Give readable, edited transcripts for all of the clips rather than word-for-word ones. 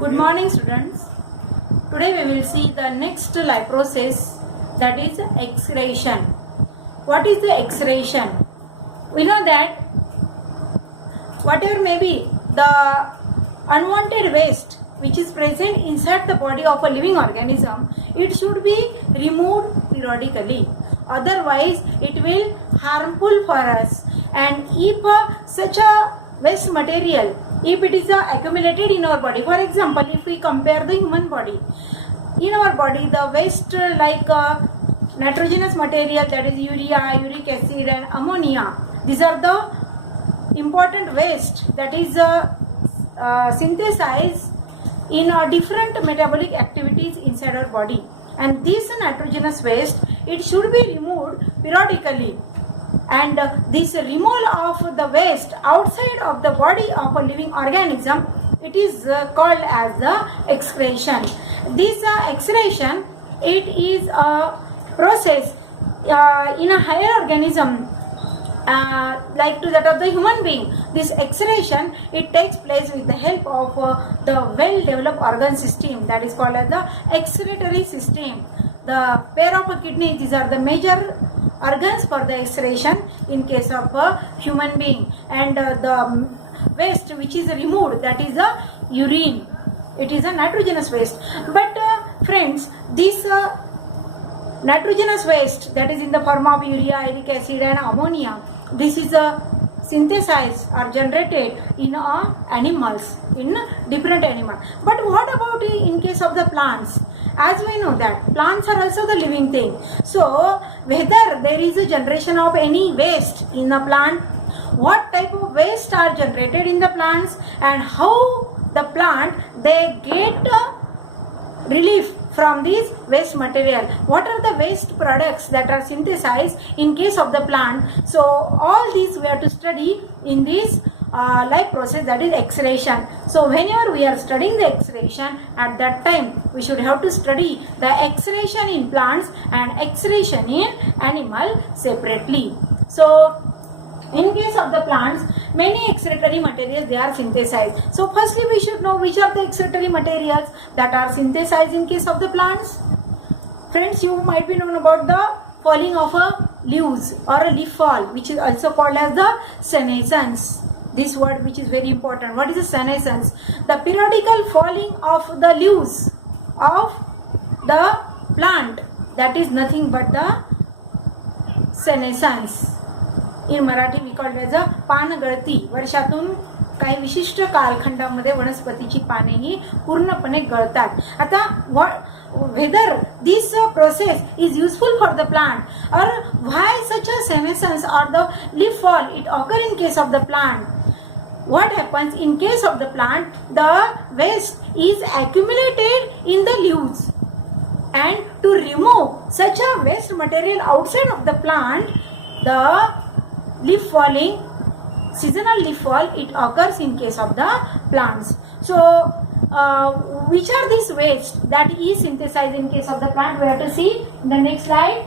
Good morning, students. Today we will see the next life process, that is excretion. What is the excretion? We know that whatever may be the unwanted waste which is present inside the body of a living organism, it should be removed periodically. Otherwise, it will harmful for us. And if such a waste material, if it is accumulated in our body, for example, if we compare the human body, in our body the waste like nitrogenous material, that is urea, uric acid and ammonia, these are the important waste that is synthesized in different metabolic activities inside our body. And this nitrogenous waste, it should be removed periodically. And this removal of the waste outside of the body of a living organism, it is called as the excretion. This excretion, it is a process in a higher organism like to that of the human being. This excretion, it takes place with the help of the well developed organ system, that is called as the excretory system. The pair of a kidney, these are the major organs for the excretion in case of a human being. And the waste which is removed, that is the urine. It is a nitrogenous waste. But friends, this nitrogenous waste, that is in the form of urea, uric acid and ammonia, this is synthesized or generated in animals, in different animals. But what about in case of the plants? As we know that plants are also the living thing. So whether there is a generation of any waste in the plant, what type of waste are generated in the plants, and how the plant they get relief from this waste material, what are the waste products that are synthesized in case of the plant. So all these we have to study in this life process, that is excretion. So whenever we are studying the excretion, at that time we should have to study the excretion in plants and excretion in animal separately. So in case of the plants, many excretory materials they are synthesized. So firstly we should know which are the excretory materials that are synthesized in case of the plants. Friends, you might be known about the falling of a leaves or a leaf fall, which is also called as the senescence. This word which is very important. What is the senescence? The periodical falling of the leaves of the plant, that is nothing but the senescence. In Marathi we call it as a पानगळती. वर्षातून काही विशिष्ट कालखंडामध्ये वनस्पतीची पाने ही पूर्णपणे गळतात. आता whether this process is useful for the plant, or why such a senescence or the leaf fall it occur in case of the plant. What happens in case of the plant? The waste is accumulated in the leaves, and to remove such a waste material outside of the plant, the leaf falling, seasonal leaf fall, it occurs in case of the plants. So which are these waste that is synthesized in case of the plant? We have to see in the next slide.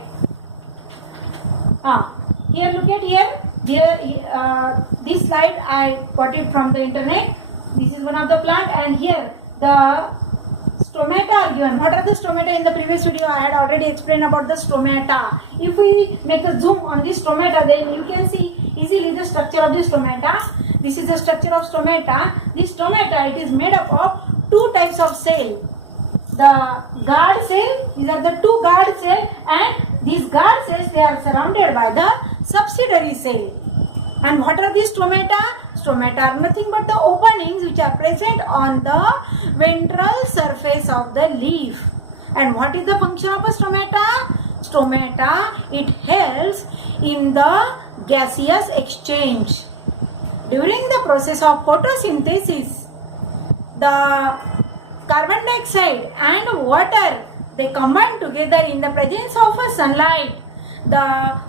Here, look at here. This slide I got it from the internet. This is one of the plant, and here the stomata are given. What are the stomata? In the previous video I had already explained about the stomata. If we make a zoom on this stomata, then you can see easily the structure of the stomata. This is the structure of stomata. This stomata, it is made up of two types of cell. The guard cell, these are the two guard cell, and these guard cells they are surrounded by the subsidiary cell. And what are these stomata? Stomata are nothing but the openings which are present on the ventral surface of the leaf. And what is the function of a stomata? Stomata, it helps in the gaseous exchange. During the process of photosynthesis, the carbon dioxide and water, they combine together in the presence of a sunlight. The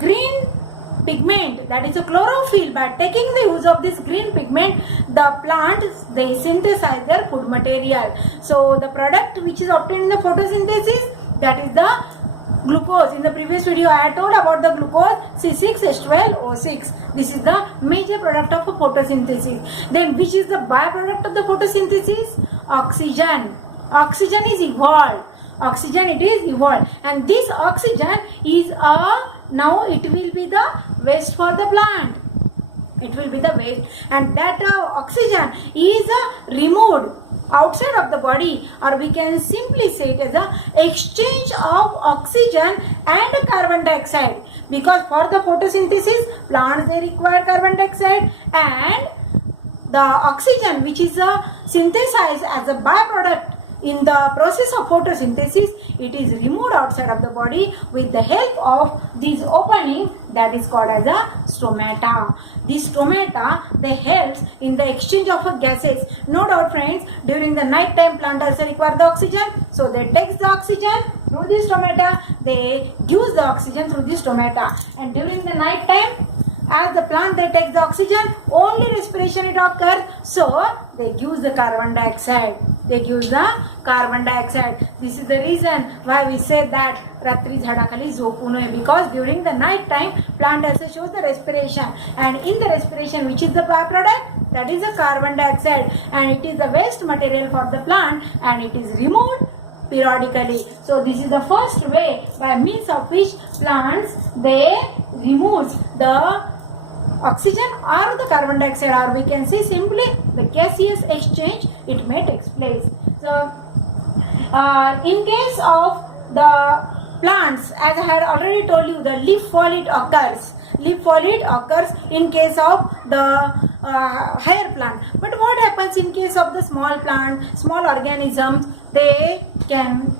green pigment, that is a chlorophyll, by taking the use of this green pigment, the plants they synthesize their food material. So the product which is obtained in the photosynthesis, that is the glucose. In the previous video I had told about the glucose C6H12O6. This is the major product of photosynthesis. Then which is the byproduct of the photosynthesis? Oxygen. Oxygen is evolved. Oxygen, it is evolved, and this oxygen is now it will be the waste for the plant. It will be the waste, and that oxygen is removed outside of the body, or we can simply say it as a exchange of oxygen and carbon dioxide, because for the photosynthesis plants they require carbon dioxide, and the oxygen which is synthesized as a byproduct in the process of photosynthesis, it is removed outside of the body with the help of this opening that is called as a stomata. This stomata, they helps in the exchange of gases. No doubt friends, during the night time plant also require the oxygen, so they take the oxygen through this stomata, they use the oxygen through this stomata, and during the night time as the plant they take the oxygen, only respiration it occurs, so they use the carbon dioxide. They use the carbon dioxide. This is the reason why we say that Ratri झाडाखाली झोपू नये, because during the night time plant also shows the respiration, and in the respiration which is the byproduct, that is the carbon dioxide, and it is the waste material for the plant, and it is removed periodically. So this is the first way by means of which plants they remove the oxygen or the carbon dioxide, or we can say simply the gaseous exchange it may take place. So in case of the plants, as I had already told you, the leaf fall it occurs. Leaf fall it occurs in case of the higher plant. But what happens in case of the small plant, small organisms? They can,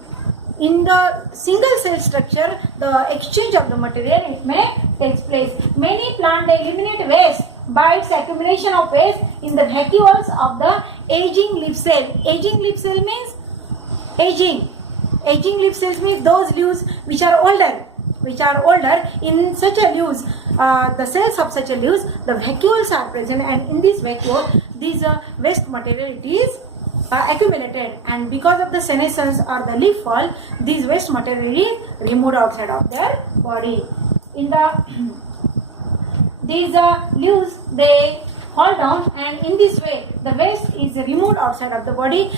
in the single cell structure, the exchange of the material it may take place. Many plants they eliminate waste by its accumulation of waste in the vacuoles of the aging leaf cell. Aging leaf cell means aging. Aging leaf cells means those leaves which are older. In such a leaves, the cells of such a leaves, the vacuoles are present, and in this vacuole, these waste material it is accumulated, and because of the senescence or the leaf fall, these waste material is removed outside of their body. In the these leaves they fall down, and in this way the waste is removed outside of the body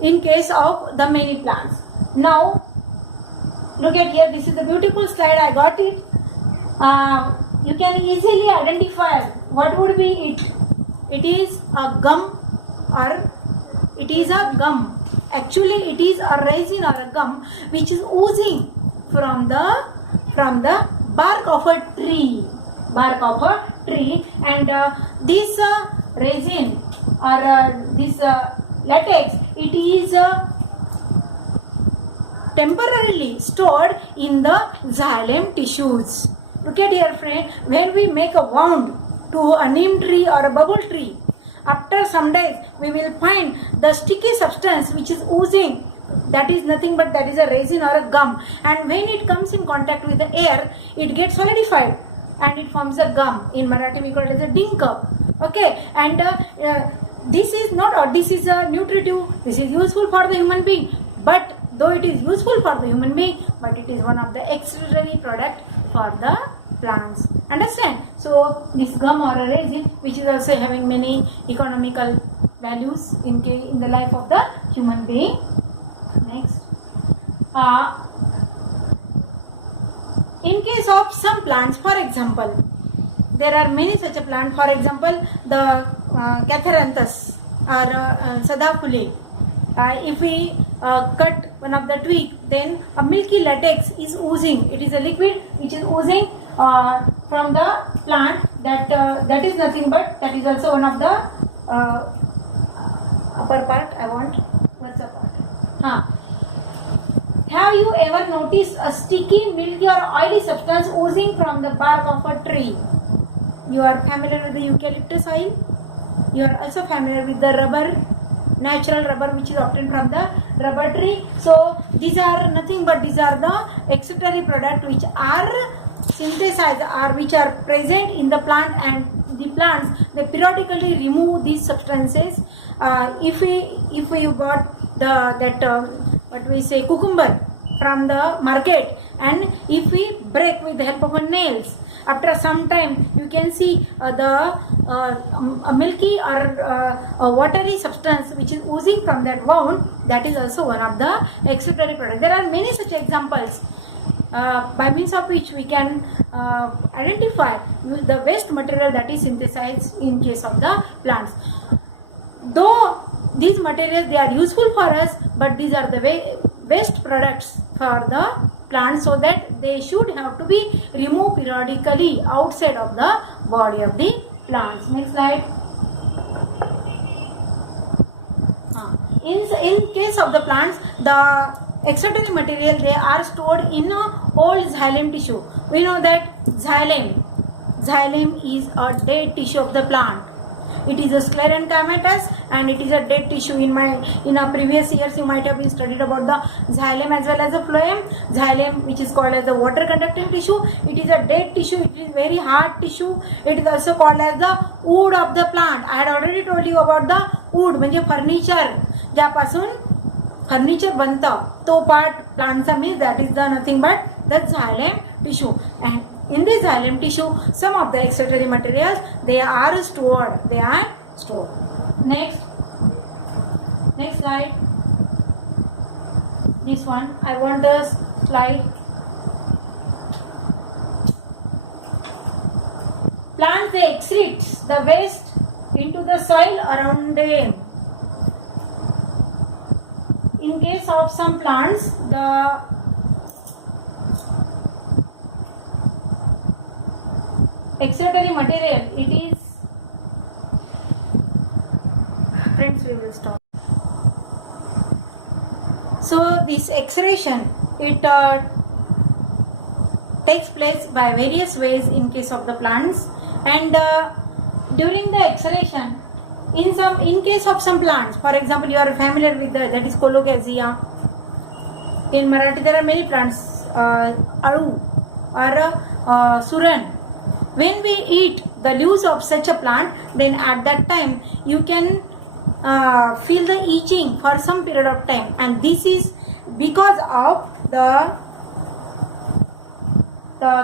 in case of the many plants. Now look at here, this is a beautiful slide, I got it. You can easily identify what would be it. It is a gum, or it is a gum. Actually it is a resin or a gum which is oozing from the bark of a tree. And this resin or this latex, it is temporarily stored in the xylem tissues. Look at here friend, when we make a wound to a neem tree or a bubble tree, after some days we will find the sticky substance which is oozing. That is nothing but that is a resin or a gum, and when it comes in contact with the air, it gets solidified and it forms a gum. In Marathi we call it as a dinka. Okay, and this is not, this is a nutritive, this is useful for the human being, but though it is useful for the human being, but it is one of the auxiliary product for the plants. Understand? So this gum or a resin, which is also having many economical values in the life of the human being. Next, in case of some plants, for example, there are many such a plant. For example, the Catharanthus or Sadafuli. If we cut one of the twig, then a milky latex is oozing. It is a liquid which is oozing from the plant. That is nothing but that is also one of the upper part. I want what's the part? Have you ever noticed a sticky, milky or oily substance oozing from the bark of a tree? You are familiar with the eucalyptus oil. You are also familiar with the rubber, natural rubber which is obtained from the rubber tree. So these are nothing but these are the auxiliary products which are synthesized or which are present in the plant, and the plants they periodically remove these substances. If you got what we say cucumber, from the market, and if we break with the help of a nails, after some time you can see a milky or a watery substance which is oozing from that wound. That is also one of the excretory products. There are many such examples by means of which we can identify the waste material that is synthesized in case of the plants. Though these materials, they are useful for us, but these are the waste products for the plants, so that they should have to be removed periodically outside of the body of the plants. Next slide. In case of the plants, the excretory material, they are stored in old xylem tissue. We know that xylem is a dead tissue of the plant. It is a sclerenchymatous and it is a dead tissue. In our previous years you might have been studied about the xylem as well as the phloem. Xylem, which is called as the water conducting tissue, it is a dead tissue. It is very hard tissue. It is also called as the wood of the plant. I had already told you about the wood, म्हणजे furniture, ज्यापासून furniture बनतं, तो part प्लांटचा means that is the nothing but the xylem tissue. And in this xylem tissue, some of the excretory materials, they are stored. Next slide. This one, I want the slide. Plants, they excrete the waste into the soil around them. In case of some plants, the excretory material, it is, friends, we will stop. So this excretion, it takes place by various ways in case of the plants, and during the excretion, in case of some plants, for example, you are familiar with that is Colocasia. In Marathi there are many plants, Alu or Suran. When we eat the leaves of such a plant, then at that time you can feel the itching for some period of time, and this is because of the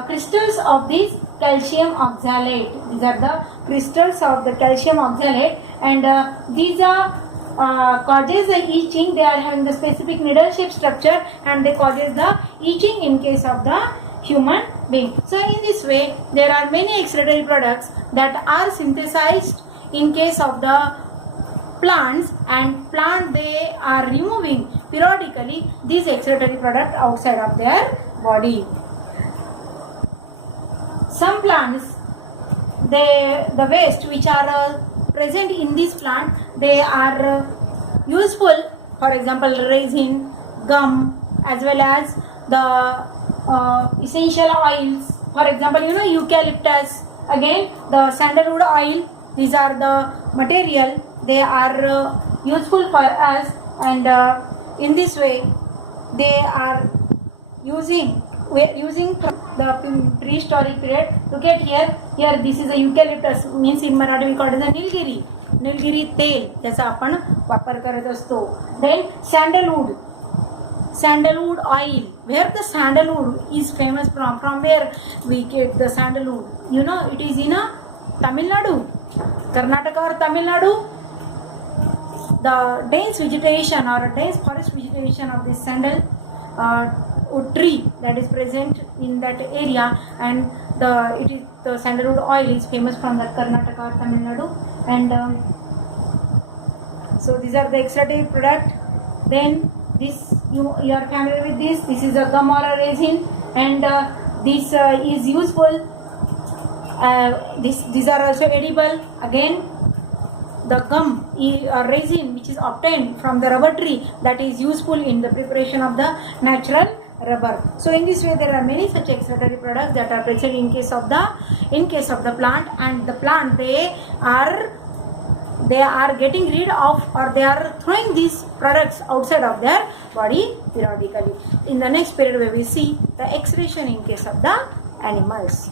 crystals of this calcium oxalate. These are the crystals of the calcium oxalate, and these are causes the itching. They are having the specific needle shaped structure, and they causes the itching in case of the human being. So in this way, there are many excretory products that are synthesized in case of the plants, and they are removing periodically these excretory products outside of their body. Some plants, the waste which are present in this plant, they are useful. For example, resin, gum, as well as the essential oils. For example, eucalyptus, again the sandalwood oil. These are the material. They are useful for us, and in this way they are using the prehistoric period. Look at here this is a eucalyptus, means in Marathi we call it as a Nilgiri तेल, त्याचा आपण वापर करत असतो. Then sandalwood oil, where the sandalwood is famous from where we get the sandalwood, it is in Tamil Nadu, Karnataka or Tamil Nadu. The dense vegetation or dense forest vegetation of this sandalwood tree that is present in that area, and the sandalwood oil is famous from that Karnataka or Tamil Nadu. And so these are the excretory product. Then this, you are familiar with this. This is a gum or a resin, and this is useful. These are also edible. Again, the gum or resin which is obtained from the rubber tree, that is useful in the preparation of the natural rubber. So in this way, there are many such excretory products that are present in case of the plant, and the plant, they are getting rid of, or they are throwing these products outside of their body periodically. In the next period, we will see the excretion in case of the animals.